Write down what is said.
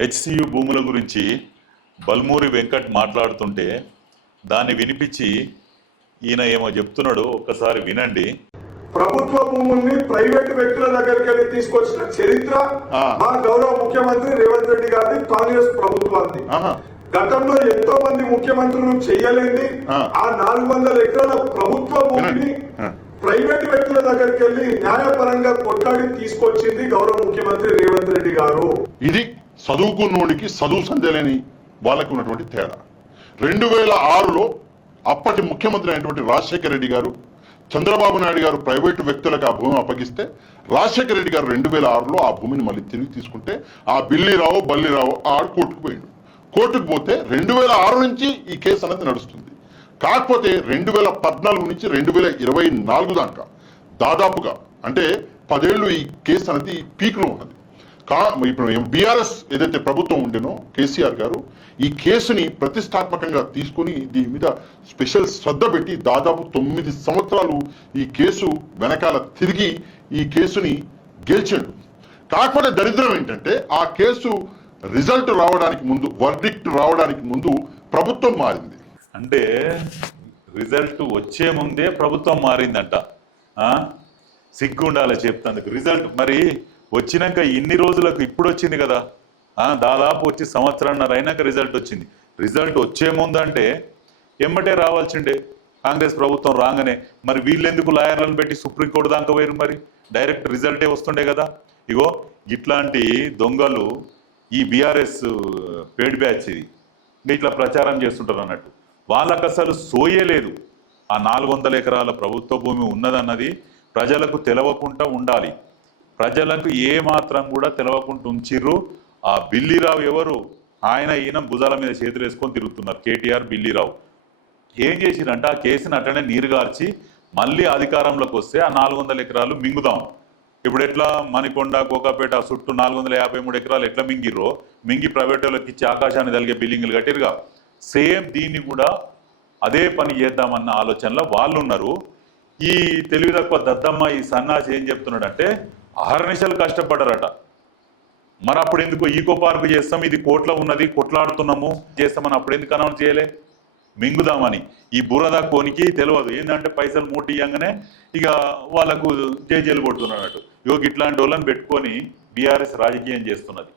HCU భూముల గురించి బల్మూరి వెంకట్ మాట్లాడుతుంటే దాన్ని వినిపించి ఈయన ఏమో చెప్తున్నాడు, ఒక్కసారి వినండి. ప్రభుత్వ భూముల్ని ప్రైవేట్ వ్యక్తుల దగ్గరికి వెళ్ళి తీసుకొచ్చిన చరిత్ర మా గౌరవ ముఖ్యమంత్రి రేవంత్ రెడ్డి గారి కాంగ్రెస్ ప్రభుత్వాన్ని. గతంలో ఎంతో మంది ముఖ్యమంత్రులు చేయలేంది ఆ 400 ఎకరాల ప్రభుత్వ భూమిని ప్రైవేట్ వ్యక్తుల దగ్గరికి వెళ్ళి న్యాయపరంగా కొట్లాడి తీసుకొచ్చింది గౌరవ ముఖ్యమంత్రి రేవంత్ రెడ్డి గారు. ఇది చదువుకున్నోడికి చదువు సంధ్యలేని వాళ్ళకు ఉన్నటువంటి తేడా. 2006లో అప్పటి ముఖ్యమంత్రి అయినటువంటి రాజశేఖర రెడ్డి గారు, చంద్రబాబు నాయుడు గారు ప్రైవేటు వ్యక్తులకు ఆ భూమి అప్పగిస్తే రాజశేఖర రెడ్డి గారు 2006లో ఆ భూమిని మళ్ళీ తిరిగి తీసుకుంటే ఆ బల్లిరావు ఆడు కోర్టుకు పోయాడు. కోర్టుకు పోతే 2006 నుంచి ఈ కేసు అనేది నడుస్తుంది. కాకపోతే 2014 నుంచి 2024 దాకా దాదాపుగా అంటే 10 ఏళ్ళు ఈ కేసు అనేది పీక్లో ఉన్నది. ఇప్పుడు బీఆర్ఎస్ ఏదైతే ప్రభుత్వం ఉండేనో కేసీఆర్ గారు ఈ కేసుని ప్రతిష్టాత్మకంగా తీసుకుని దీని మీద స్పెషల్ శ్రద్ధ పెట్టి దాదాపు 9 సంవత్సరాలు ఈ కేసు వెనకాల తిరిగి ఈ కేసుని గెలిచాడు. కాకపోతే దరిద్రం ఏంటంటే ఆ కేసు రిజల్ట్ రావడానికి ముందు, వర్డిక్ట్ రావడానికి ముందు ప్రభుత్వం మారింది. అంటే రిజల్ట్ వచ్చే ముందే ప్రభుత్వం మారిందంట. సిగ్గుండాలి చెప్తాందుకు. రిజల్ట్ మరి వచ్చినాక ఇన్ని రోజులకు ఇప్పుడు వచ్చింది కదా, దాదాపు వచ్చి సంవత్సరాన్నర అయినాక రిజల్ట్ వచ్చింది. రిజల్ట్ వచ్చే ముందు అంటే ఎమ్మటే రావాల్సిండే కాంగ్రెస్ ప్రభుత్వం రాగానే. మరి వీళ్ళెందుకు లాయర్లను పెట్టి సుప్రీంకోర్టు దాకా పోయారు? మరి డైరెక్ట్ రిజల్టే వస్తుండే కదా. ఇగో ఇట్లాంటి దొంగలు ఈ బీఆర్ఎస్ పేడ్ బ్యాచ్ ఇది ఇట్లా ప్రచారం చేస్తుంటారు అన్నట్టు. వాళ్ళకు అసలు సోయే లేదు. ఆ 400 ఎకరాల ప్రభుత్వ భూమి ఉన్నదన్నది ప్రజలకు తెలవకుండా ఉండాలి. ప్రజలకు ఏ మాత్రం కూడా తెలవకుండా ఉంచిర్రు. ఆ బిల్లీరావు ఎవరు? ఈయన భుజాల మీద చేతులు వేసుకొని తిరుగుతున్నారు. కేటీఆర్, బిల్లీరావు ఏం చేసిరంటే ఆ కేసుని అట్లనే నీరుగార్చి మళ్ళీ అధికారంలోకి వస్తే ఆ 400 ఎకరాలు మింగుదాం. ఇప్పుడు ఎట్లా మణికొండ, కోకాపేట చుట్టూ 453 ఎకరాలు ఎట్లా మింగిర్రో మింగి ప్రైవేట్ వాళ్ళకి ఇచ్చి ఆకాశాన్ని తలిగే బిల్డింగ్లు కట్టిరుగా, సేమ్ దీన్ని కూడా అదే పని చేద్దామన్న ఆలోచనలో వాళ్ళు ఉన్నారు. ఈ తెలివి తక్కువ దద్దమ్మ ఈ సన్నాసి ఏం చెప్తున్నాడంటే అహర్నిశలు కష్టపడ్డారట. మరి అప్పుడు ఎందుకు ఈకో పార్క్ చేస్తాం, ఇది కోట్ల ఉన్నది, కొట్లాడుతున్నాము చేస్తామని అప్పుడు ఎందుకు అనౌన్స్ చేయలే? మింగుదామని. ఈ బురద కోనికి తెలియదు ఏంటంటే పైసలు మూటి ఇయ్యంగానే ఇక వాళ్ళకు జైలు కొడుతున్నట్టు. ఇట్లాంటి వాళ్ళని పెట్టుకొని బీఆర్ఎస్ రాజకీయం చేస్తున్నది.